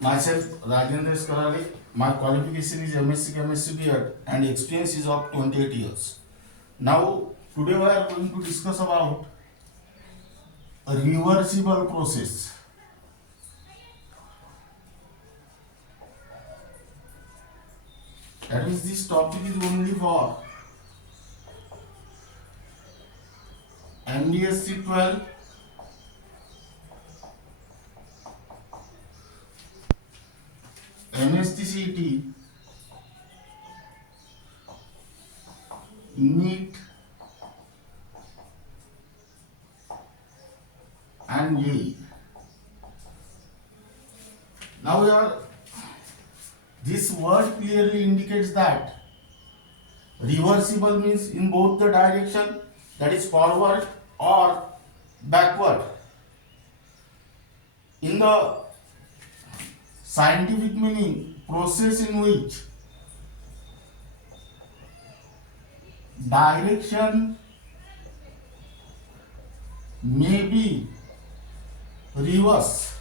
Myself, Rajendra Karale. My qualification is MSc Chemistry B.Ed and experience is of 28 years. Now, today we are going to discuss about a reversible process. That means this topic is only for MBSE 12, MHTCET, NEET and JEE. Now this word clearly indicates that reversible means in both the direction, that is forward or backward. In the scientific meaning, process in which direction may be reverse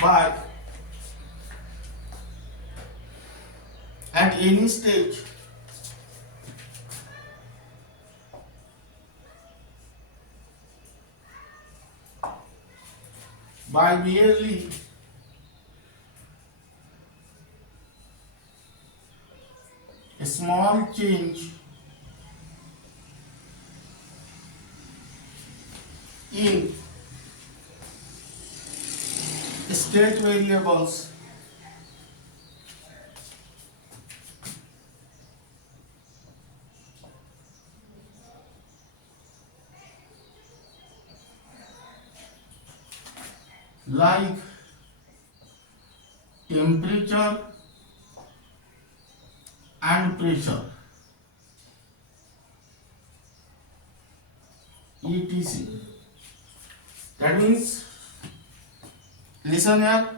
by at any stage by merely a small change in state variables like temperature and pressure, etc. That means, listen here,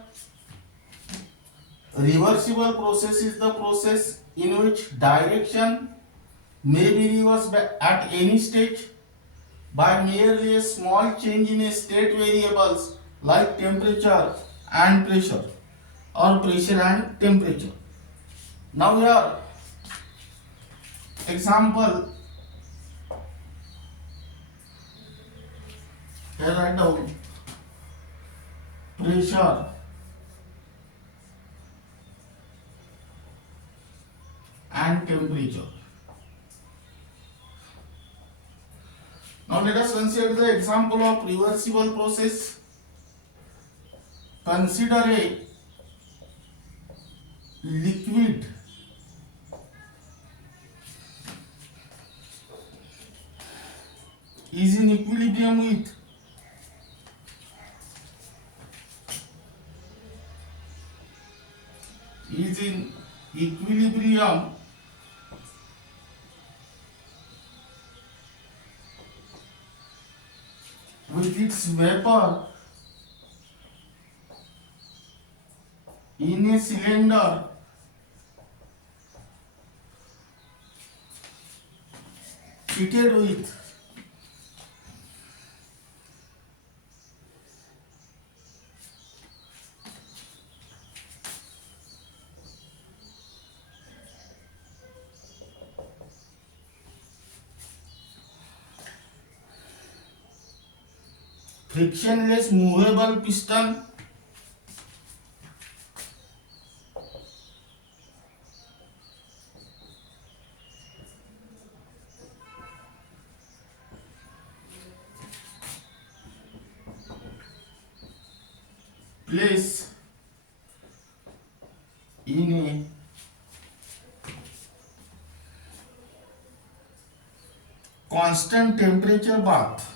reversible process is the process in which direction may be reversed at any stage by merely a small change in a state variables like temperature and pressure or pressure and temperature. Now here example, here write down pressure and temperature. Now let us consider the example of reversible process. Consider a liquid is in equilibrium with its vapor in a cylinder fitted with frictionless movable piston placed in a constant temperature bath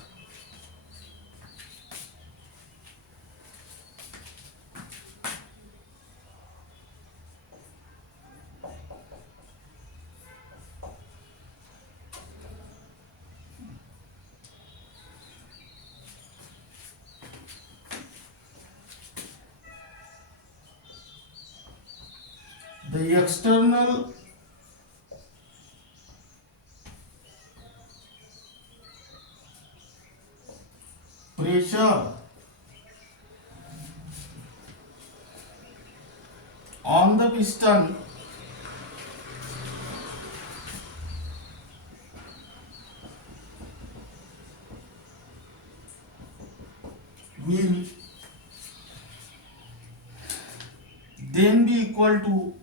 the external pressure on the piston will then be equal to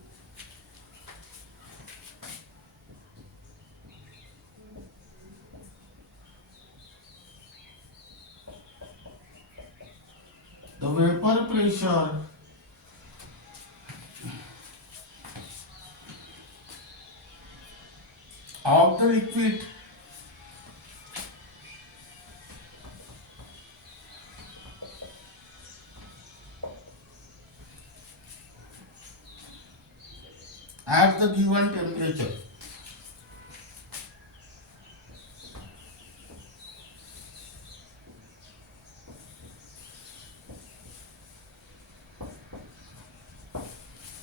the vapor pressure of the liquid at the given temperature.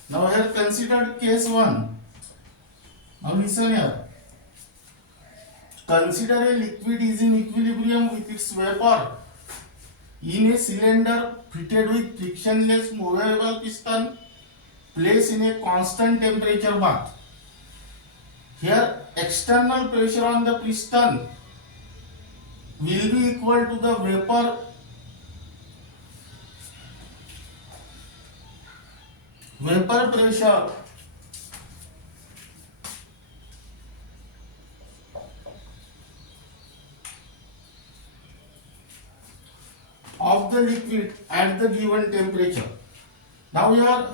Now here consider case 1. Now listen here. Consider a liquid is in equilibrium with its vapor in a cylinder fitted with frictionless movable piston placed in a constant temperature bath. Here external pressure on the piston will be equal to the vapor pressure of the liquid at the given temperature. Now here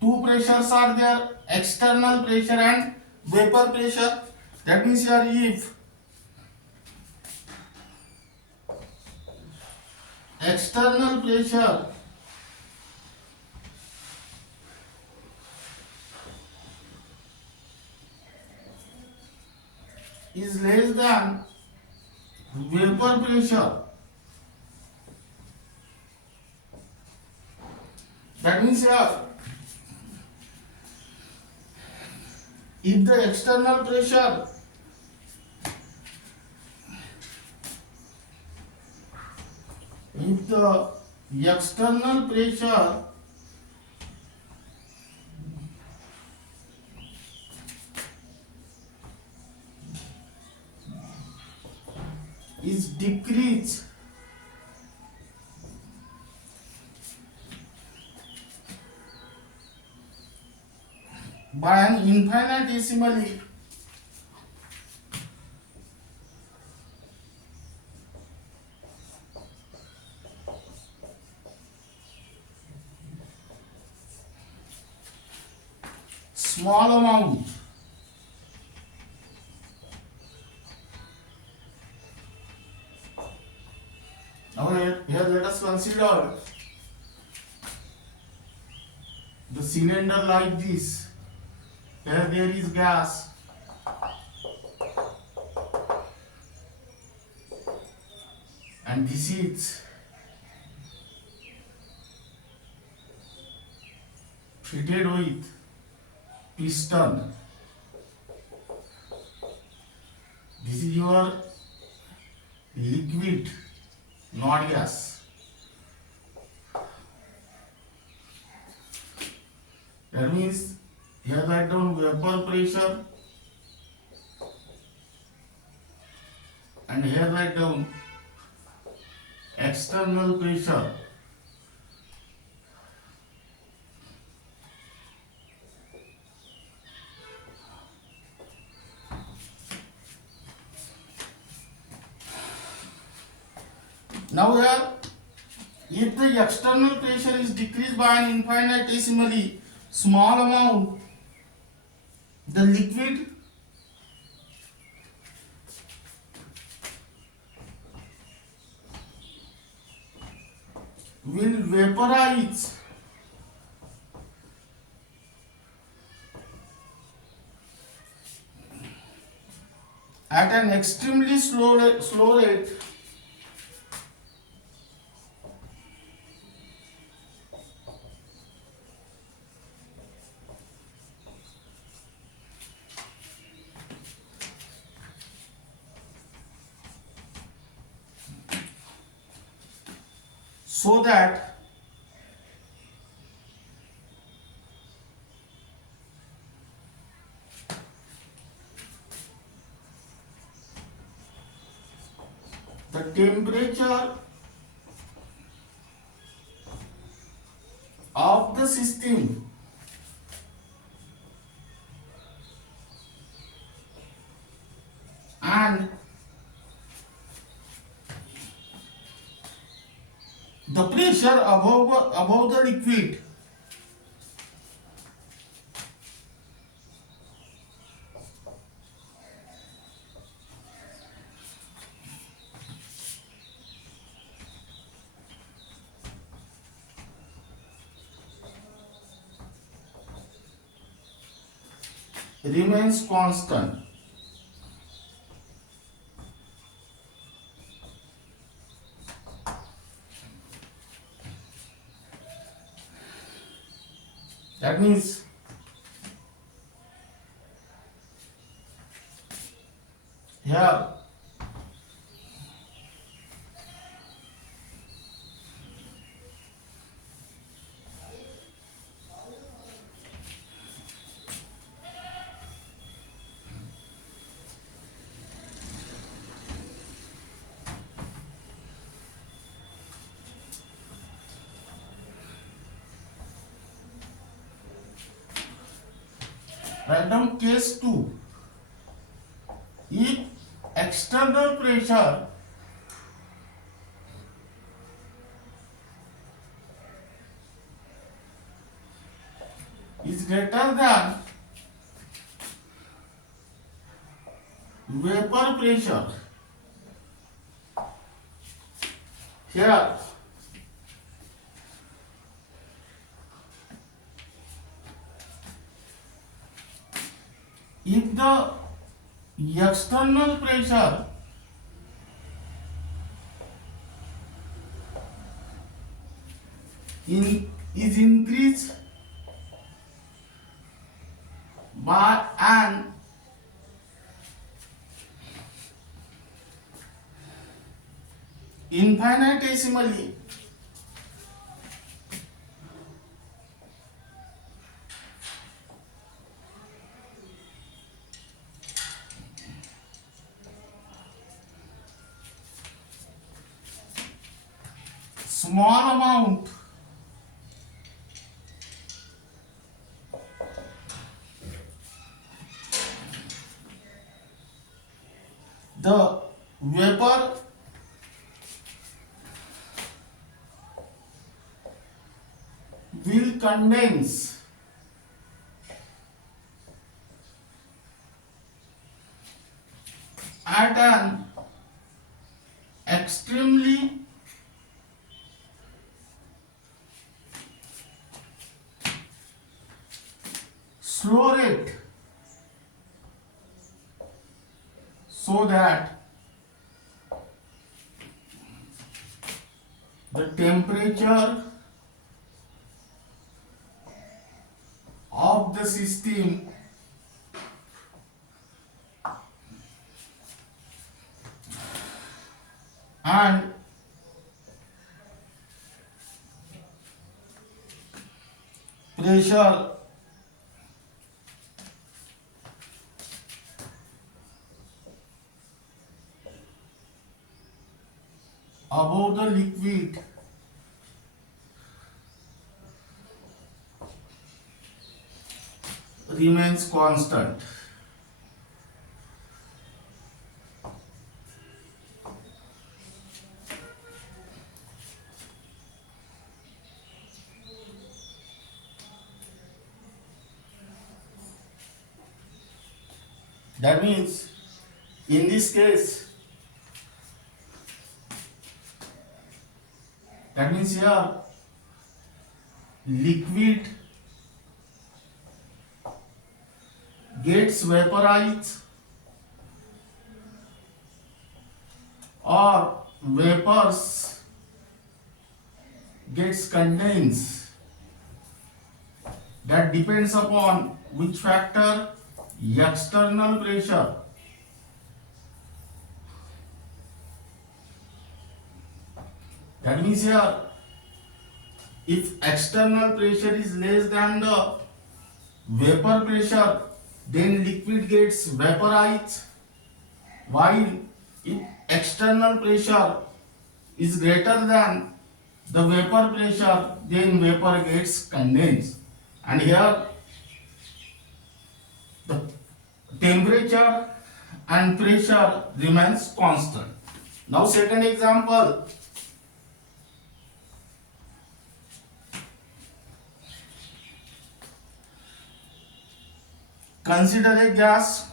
two pressures are there, external pressure and vapor pressure. That means here if external pressure is less than vapor pressure, that means here if the external pressure is decreased by an infinitesimally small amount, now here let us consider the cylinder like this. Here there is gas and this is fitted with piston. This is your liquid, not gas. That means here write down vapor pressure and here write down external pressure. Now here, if the external pressure is decreased by an infinitesimally small amount, the liquid will vaporize at an extremely slow rate so that the temperature of the system and the pressure above the liquid remains constant. That means here write down case 2. If external pressure is greater than vapor pressure, here if the external pressure is increased by an infinitesimally small amount the vapor will condense at an extremely slow rate so that the temperature of the system and pressure above the liquid remains constant. That means in this case, that means here liquid gets vaporized or vapors gets condensed. That depends upon which factor? External pressure. That means here If external pressure is less than the vapor pressure, then liquid gets vaporized, while if external pressure is greater than the vapor pressure, then vapor gets condensed. And here the temperature and pressure remains constant. Now second example, consider a gas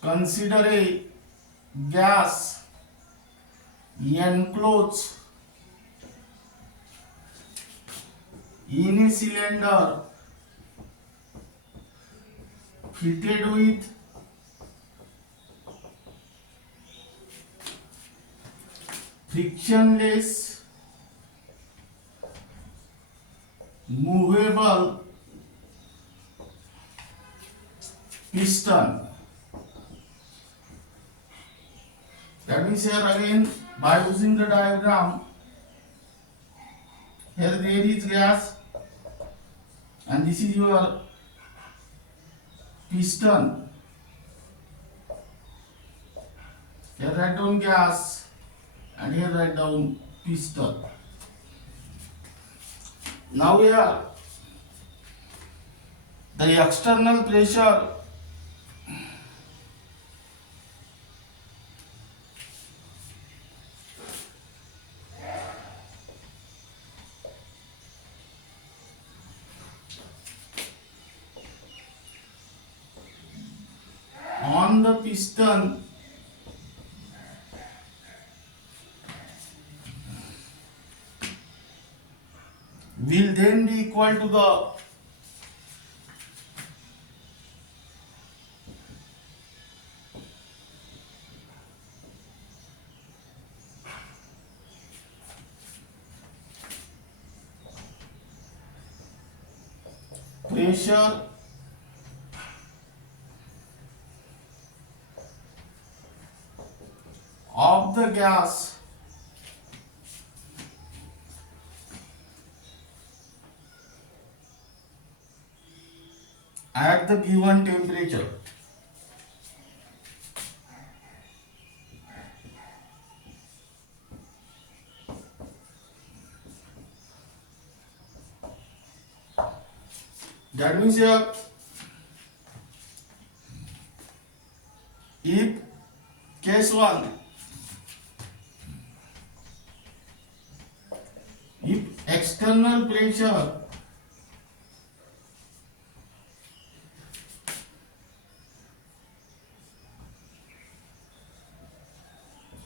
consider a gas enclosed in a cylinder fitted with frictionless movable piston. That means here again, by using the diagram, here there is gas and this is your piston. Here write down gas and here write down piston. Now here the external pressure on the piston will then be equal to the pressure of the gas at the given temperature. That means here, if case 1, if external pressure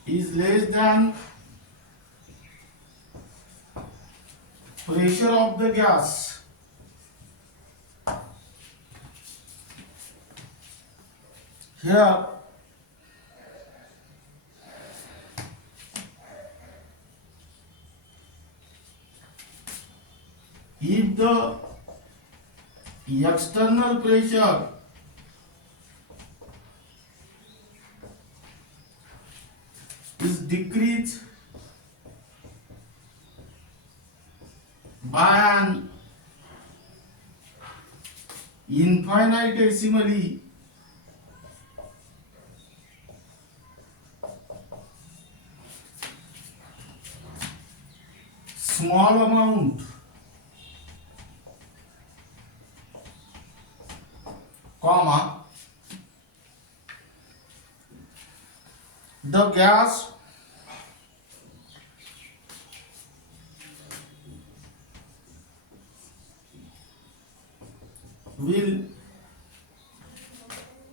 is less than pressure of the gas here, if the external pressure is decreased by an infinitesimally small amount, comma, the gas will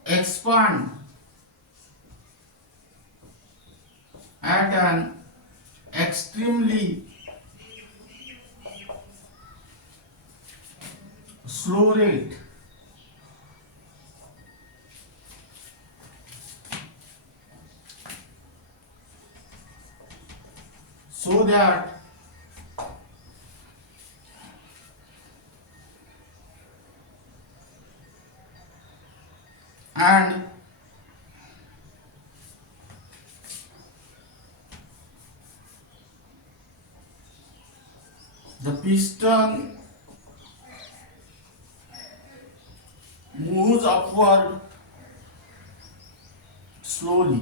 expand at an extremely slow rate so that and the piston moves upward slowly.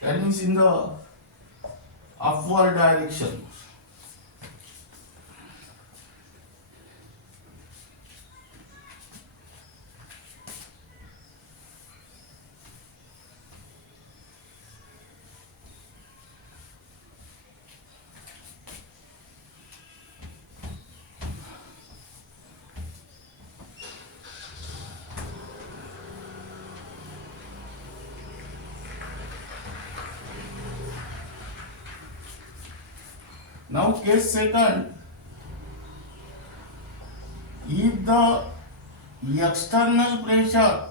That means in the upward direction. Now case second, if the external pressure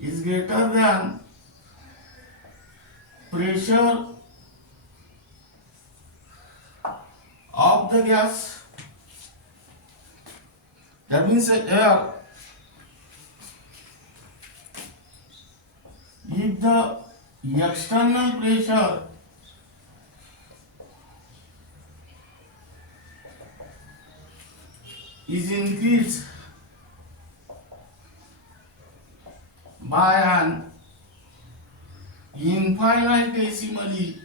is greater than pressure of the gas, that means air, if the external pressure is increased by an infinitesimally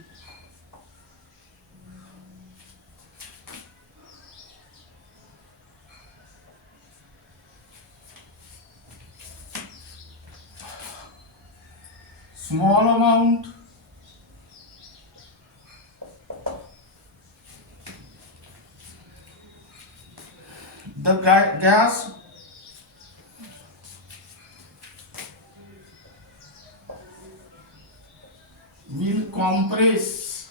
small amount, the gas will compress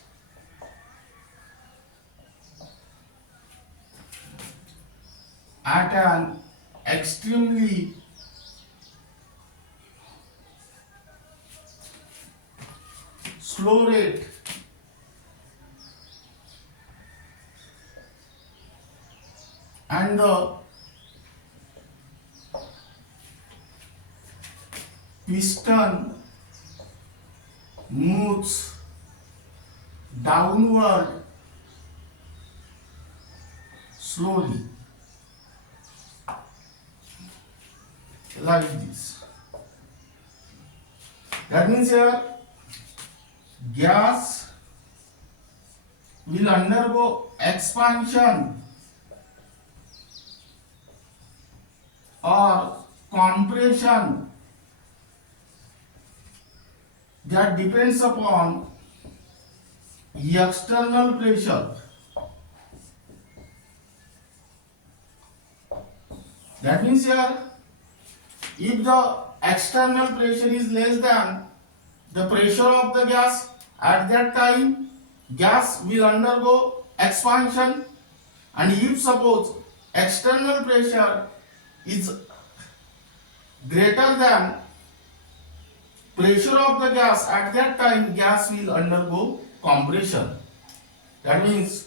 at an extremely slow rate, and the piston moves downward slowly, like this. That means here gas will undergo expansion or compression that depends upon external pressure. That means here, if the external pressure is less than the pressure of the gas, at that time gas will undergo expansion, and if suppose external pressure is greater than pressure of the gas, at that time gas will undergo compression. That means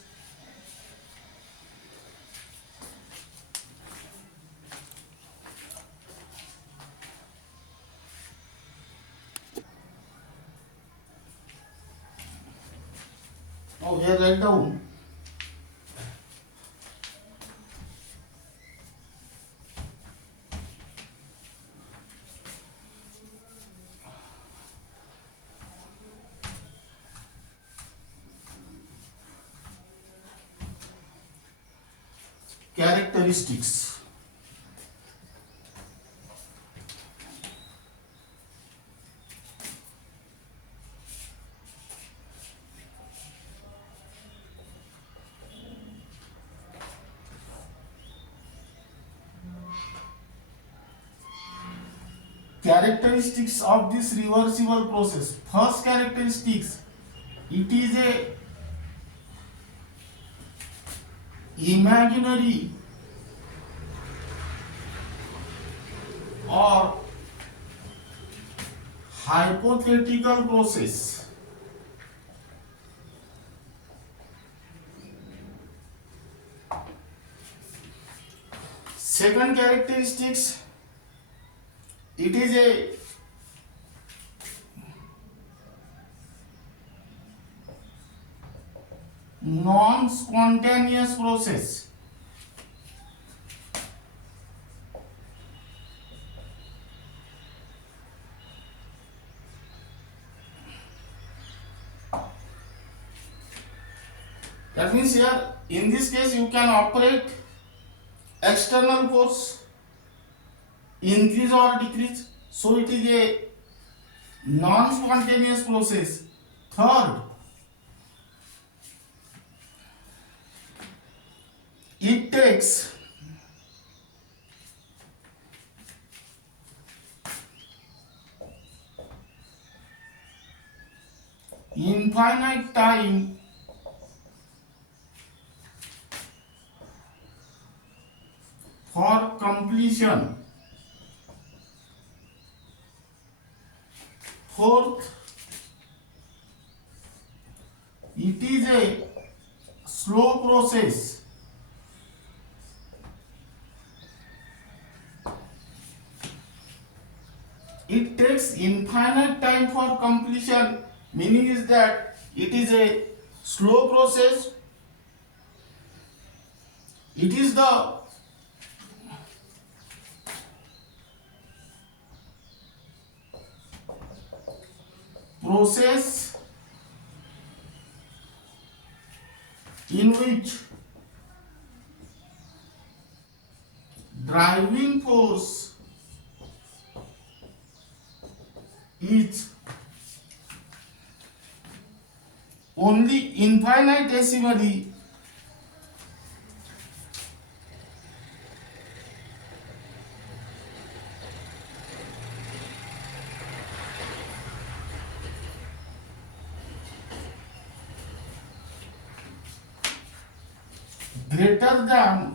here write down characteristics. Characteristics of this reversible process. First characteristics, it is a imaginary or hypothetical process. Second characteristics, it is a non-spontaneous process. That means here, in this case, you can operate external force, increase or decrease. So it is a non-spontaneous process. Third, it takes infinite time for completion. Fourth, it is a slow process. It takes infinite time for completion, meaning is that it is a slow process. It is the process in which driving force is only infinitesimally greater than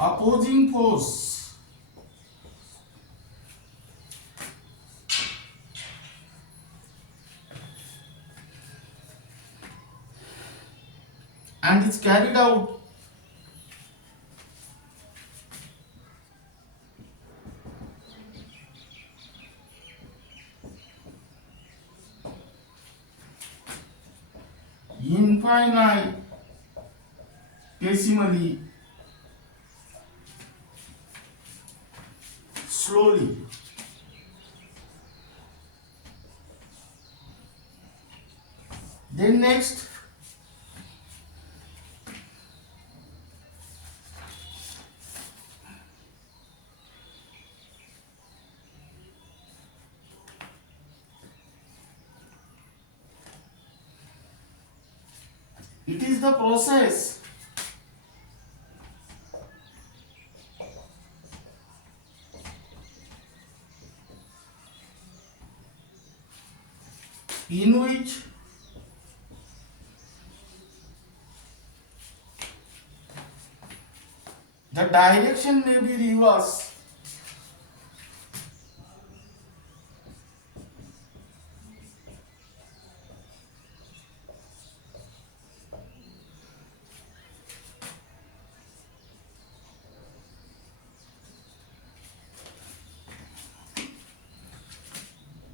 opposing force, and is carried out infinitesimally slowly. Then next, it is the process in which the direction may be reversed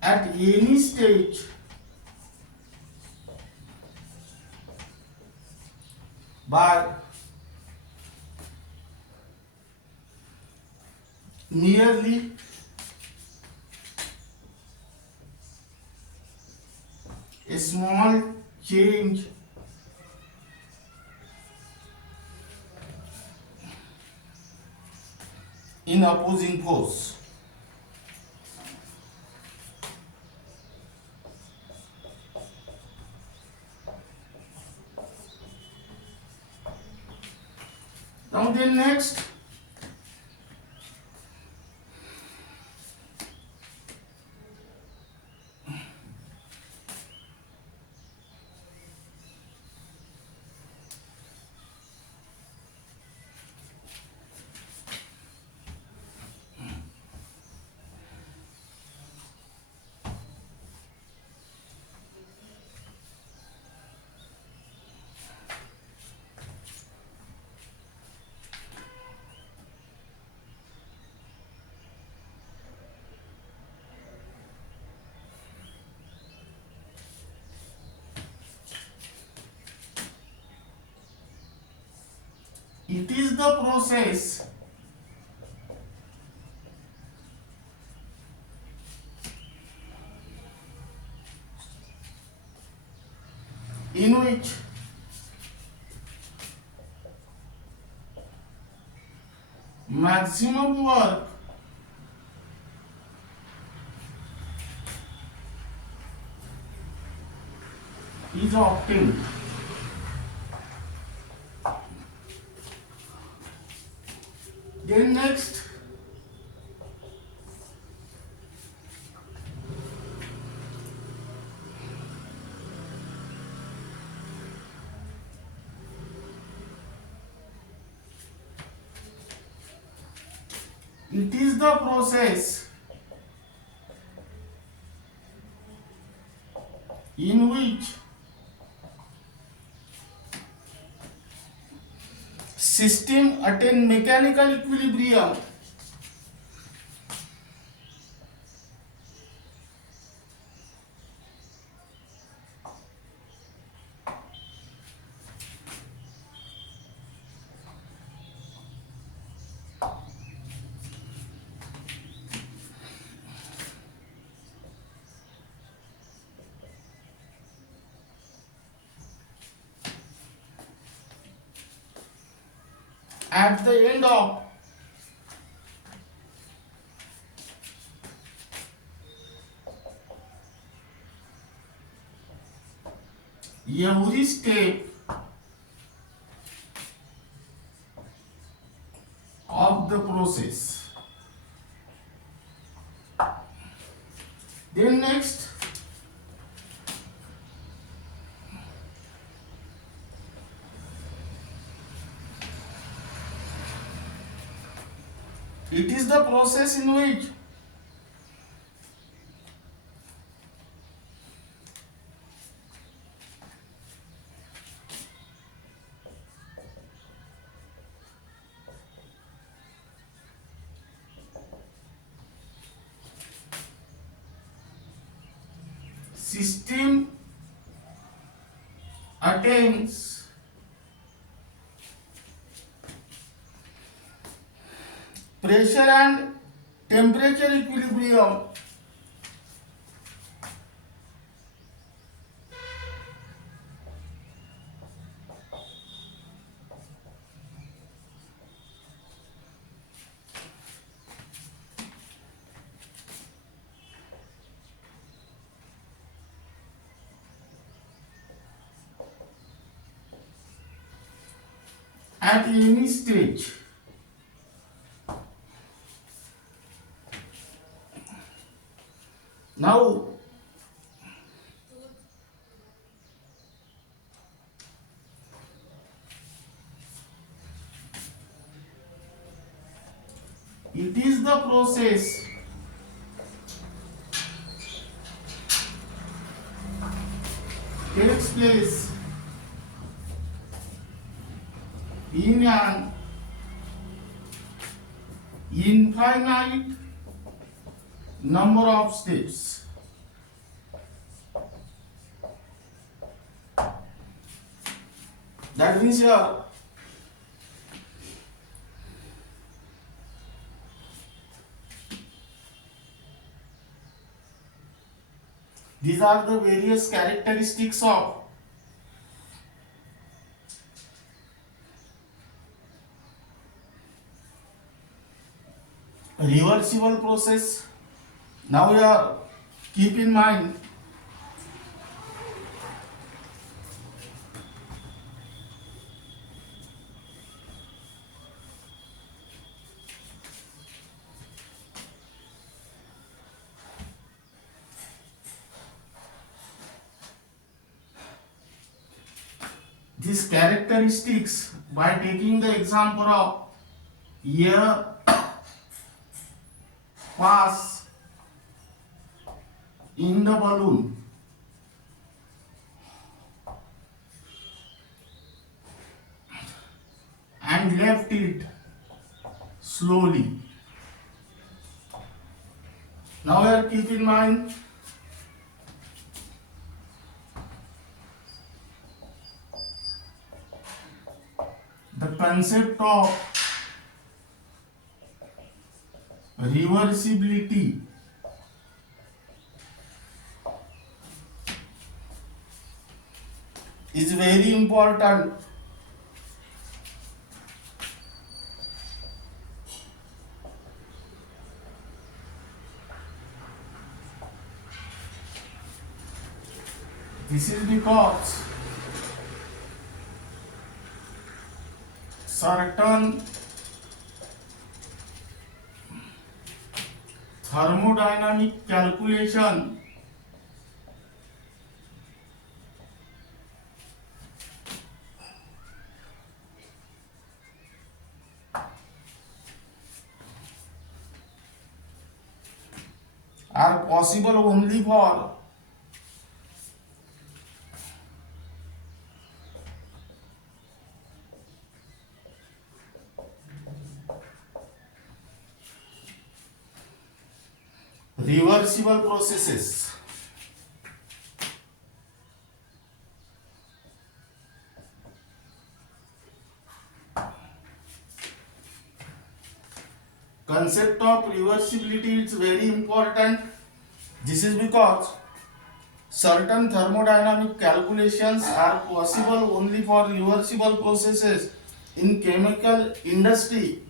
at any stage by merely a small change in opposing force. Now then next, It is the process in which maximum work is obtained. Then next, it is the process in which system attain mechanical equilibrium at the end of every step of the process. Then next, it is the process in which system attains pressure and temperature equilibrium at any stage. Now, it is the process takes place in an infinite number of steps. That means here these are the various characteristics of reversible process. Now here keep in mind these characteristics by taking the example of air pass in the balloon and left it slowly. Now here keep in mind the concept of reversibility is very important. This is because certain thermodynamic calculation are possible only for reversible processes. Concept of reversibility is very important. This is because certain thermodynamic calculations are possible only for reversible processes in chemical industry.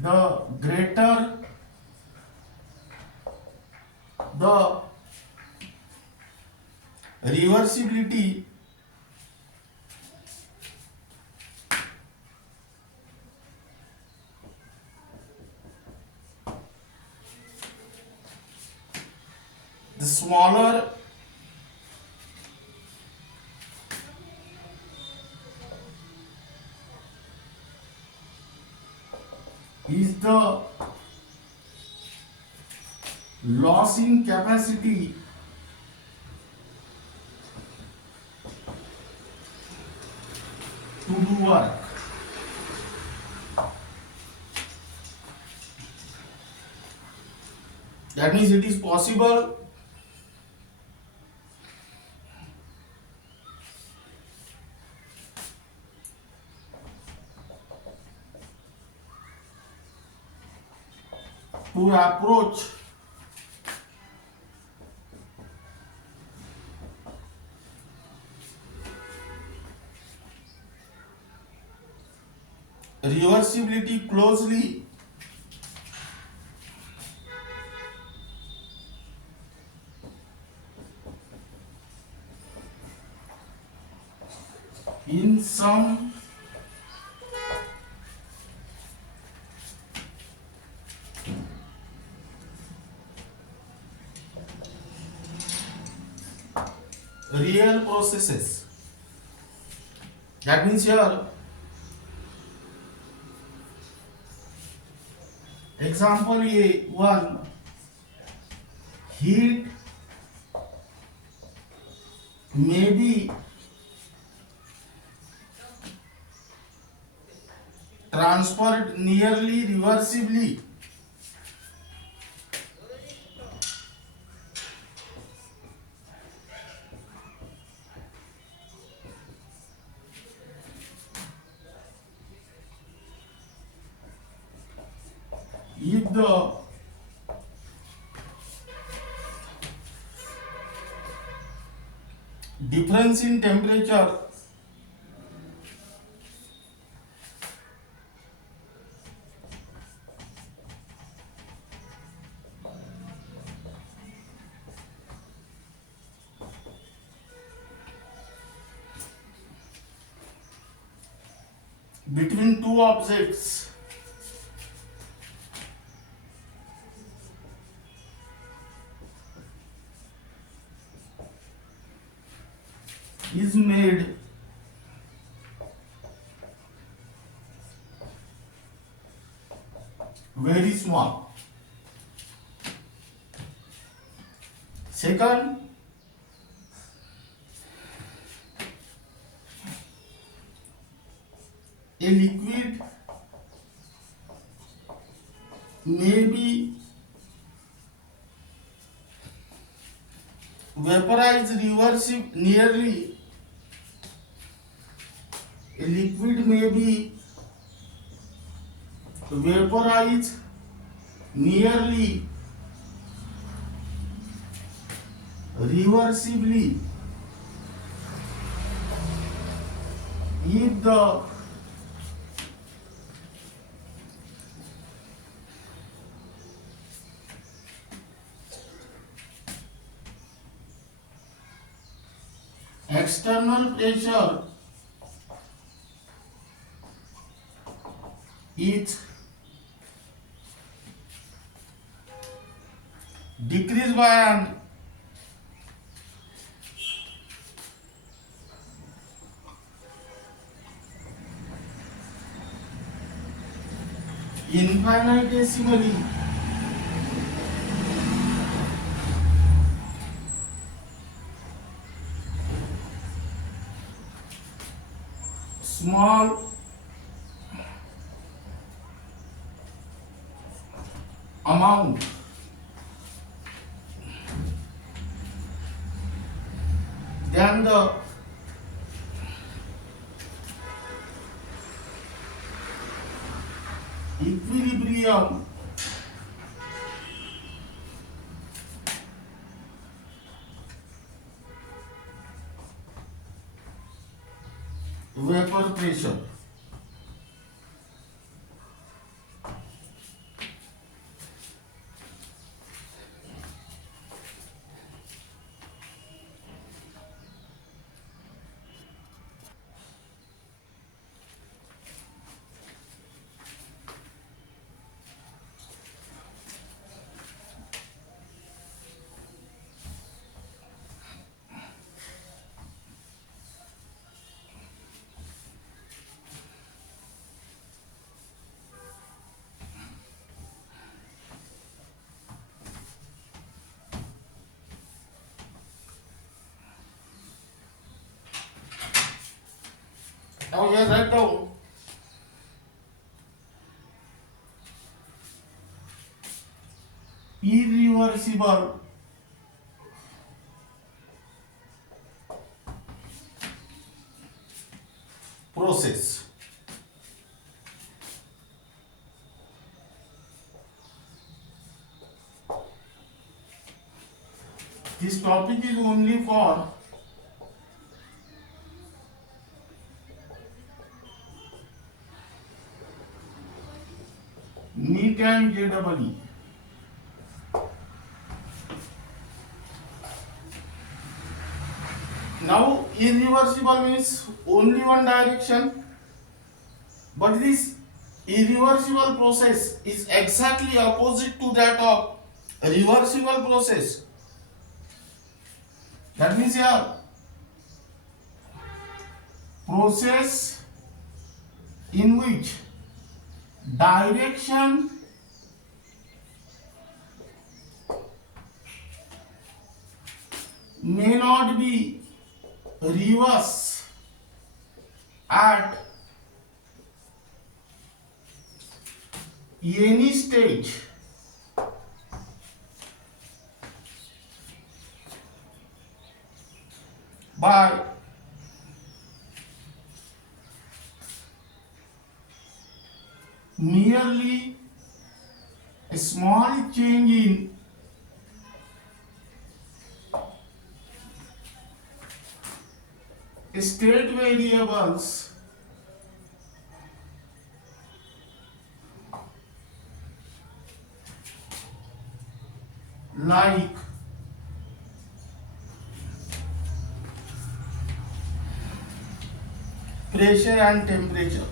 The greater the reversibility, the smaller is the loss in capacity to do work. That means it is possible to approach reversibility closely in some real processes. That means here example A1, heat may be transferred nearly reversibly if the difference in temperature between two objects is made very small. Second, a liquid may be reversible nearly a liquid may be vaporized nearly reversibly if the external pressure is decreased by an infinitesimally small amount, then the equilibrium vapor pressure. Now here write down irreversible process. This topic is only for NEET and JEE. Now irreversible means only one direction, but this irreversible process is exactly opposite to that of reversible process. That means here process in which direction may not be reverse at any stage by merely a small change in state variables like pressure and temperature.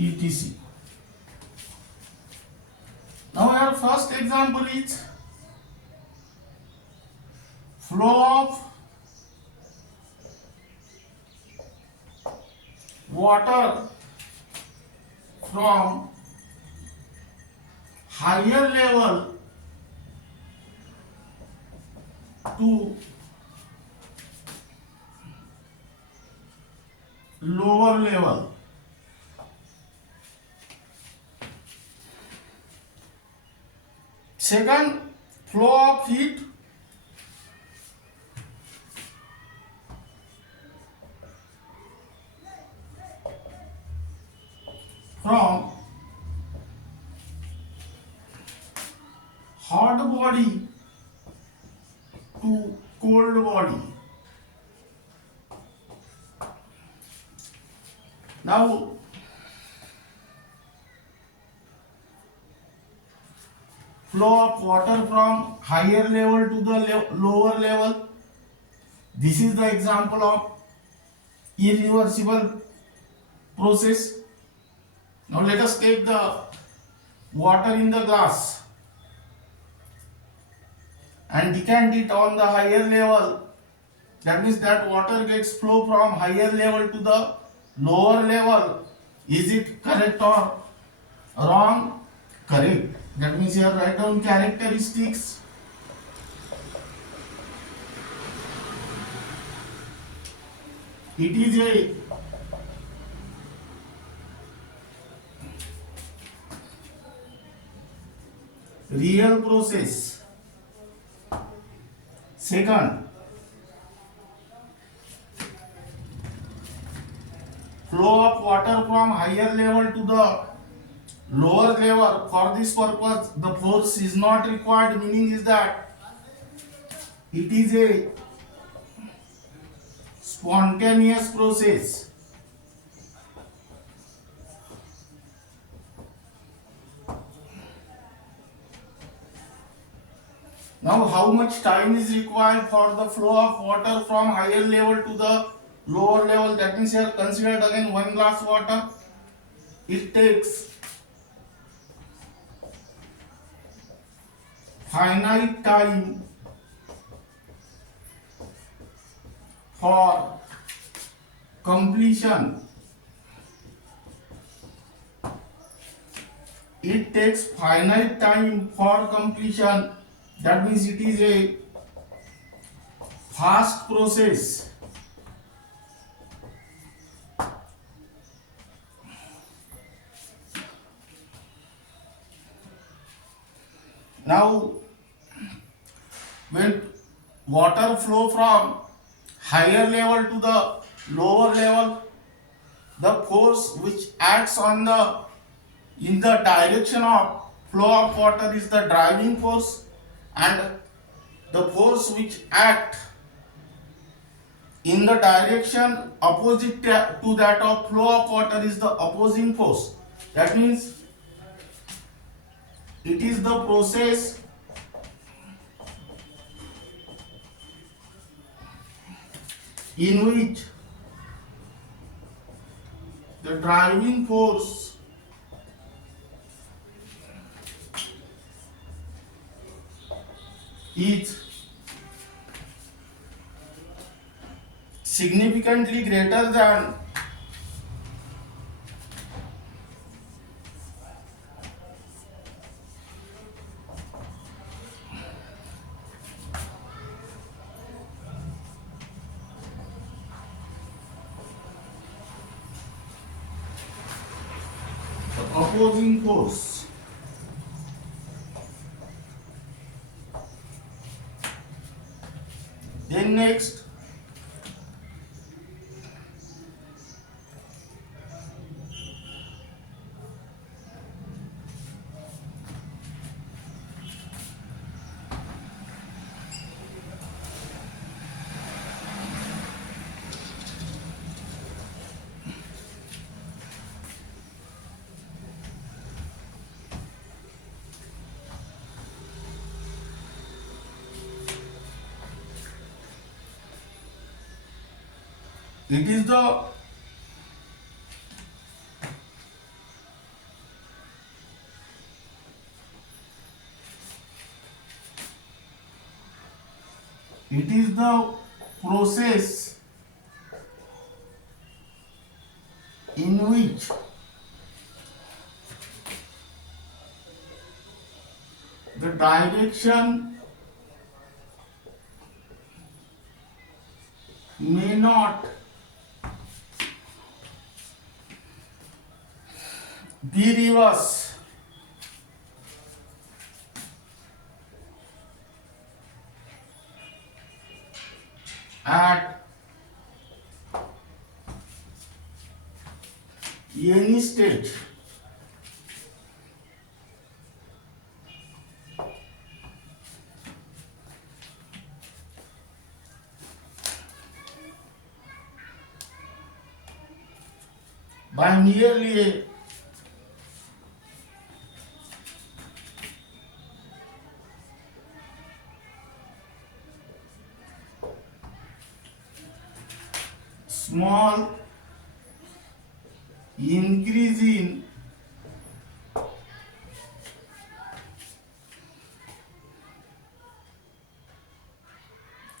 etc. Now our first example is flow of water from higher level to lower level. Second, flow of heat from hot body to cold body. Now, flow of water from higher level to the lower level. This is the example of irreversible process. Now let us take the water in the glass and decant it on the higher level. That means that water gets flow from higher level to the lower level. Is it correct or wrong? Correct. That means here write down characteristics. It is a real process. Second, flow of water from higher level to the lower level. For this purpose, the force is not required. Meaning is that it is a spontaneous process. Now, how much time is required for the flow of water from higher level to the lower level? That means here considered again 1 glass water. It takes finite time for completion. It takes finite time for completion. That means it is a fast process. Now, when water flow from higher level to the lower level, the force which acts on the in the direction of flow of water is the driving force, and the force which act in the direction opposite to that of flow of water is the opposing force. That means it is the process in which the driving force is significantly greater than the opposing force. Then next, it is the process in which the direction may not be reverse at any stage by merely a small increase in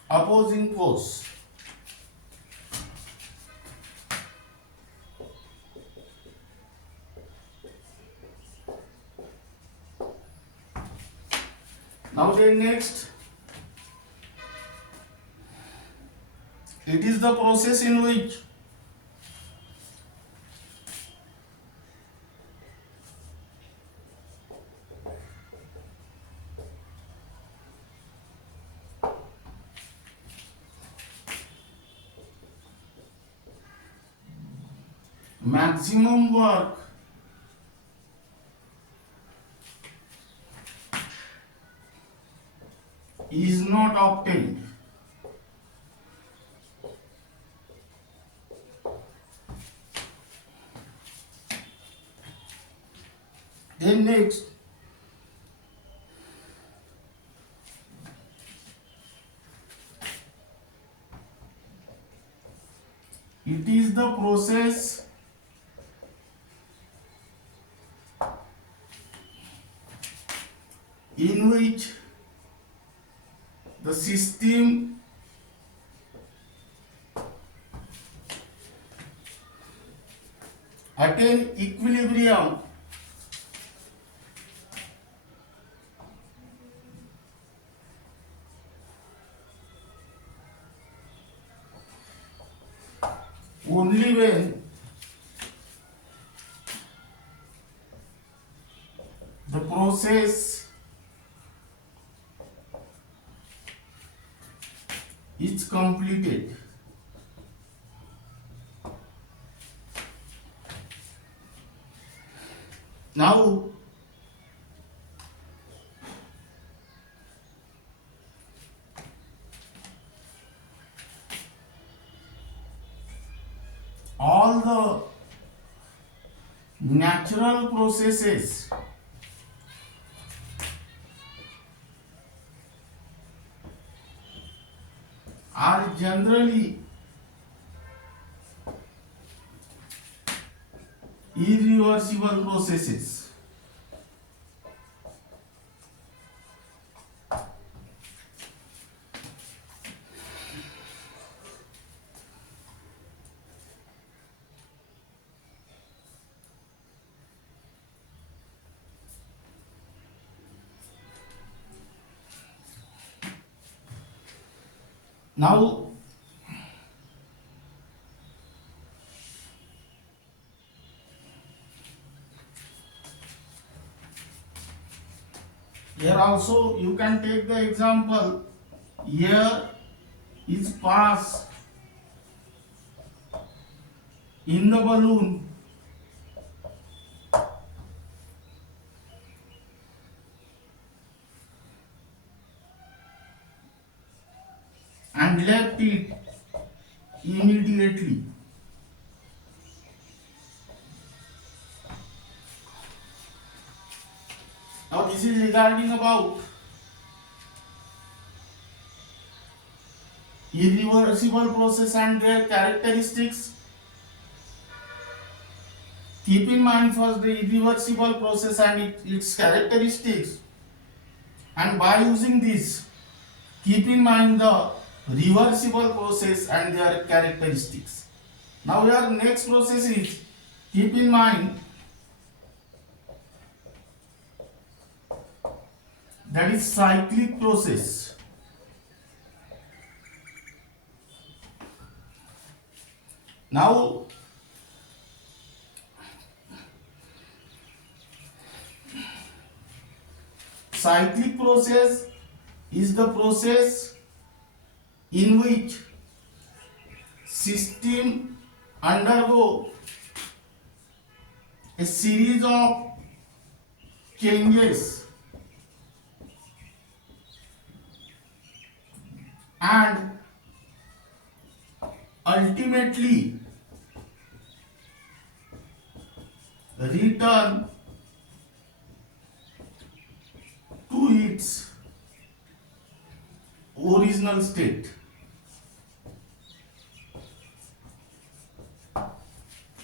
opposing force. Now then next, it is the process in which maximum work is not obtained. Then next, it is the process in which the system attain equilibrium only when the process is completed. Now all the natural processes are generally irreversible processes. Now here also you can take the example, air is passed in the balloon and left it immediately. Now this is regarding about irreversible process and their characteristics. Keep in mind first the irreversible process and its characteristics, and by using this keep in mind the reversible process and their characteristics. Now your next process is, keep in mind, that is cyclic process. Now cyclic process is the process in which system undergo a series of changes and ultimately return to its original state.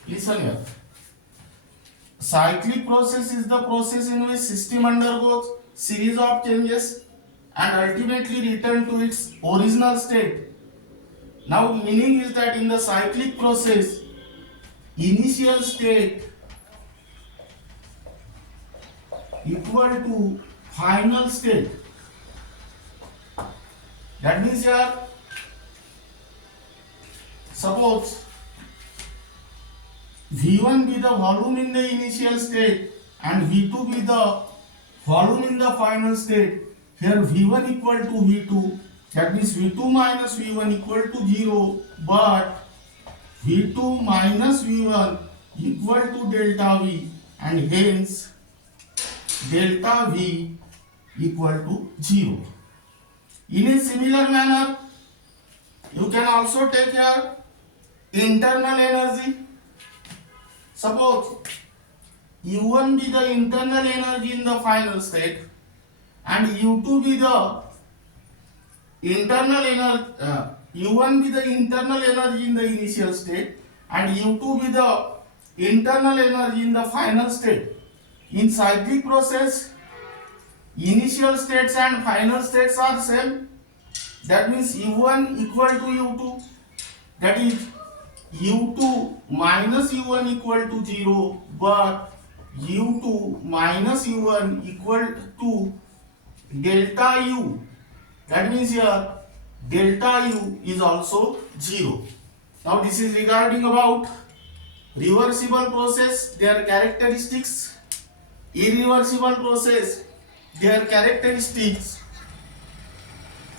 Listen here. Cyclic process is the process in which system undergoes series of changes and ultimately return to its original state. Now meaning is that in the cyclic process, initial state equal to final state. That means here, suppose V1 be the volume in the initial state and V2 be the volume in the final state. Here V1 equal to V2, that means V2 minus V1 equal to 0, but V2 minus V1 equal to delta V, and hence delta V equal to 0. In a similar manner, you can also take here internal energy. Suppose U1 be the internal energy in the final state and U2 be the internal energy, U1 be the internal energy in the initial state and U2 be the internal energy in the final state. In cyclic process, initial states and final states are same. That means U1 equal to U2. That is U2 minus U1 equal to 0, but U2 minus U1 equal to delta U. That means here delta U is also 0. Now this is regarding about reversible process, their characteristics, irreversible process, their characteristics,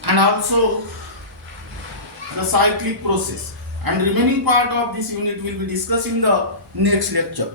and also the cyclic process. And remaining part of this unit will be discussed in the next lecture.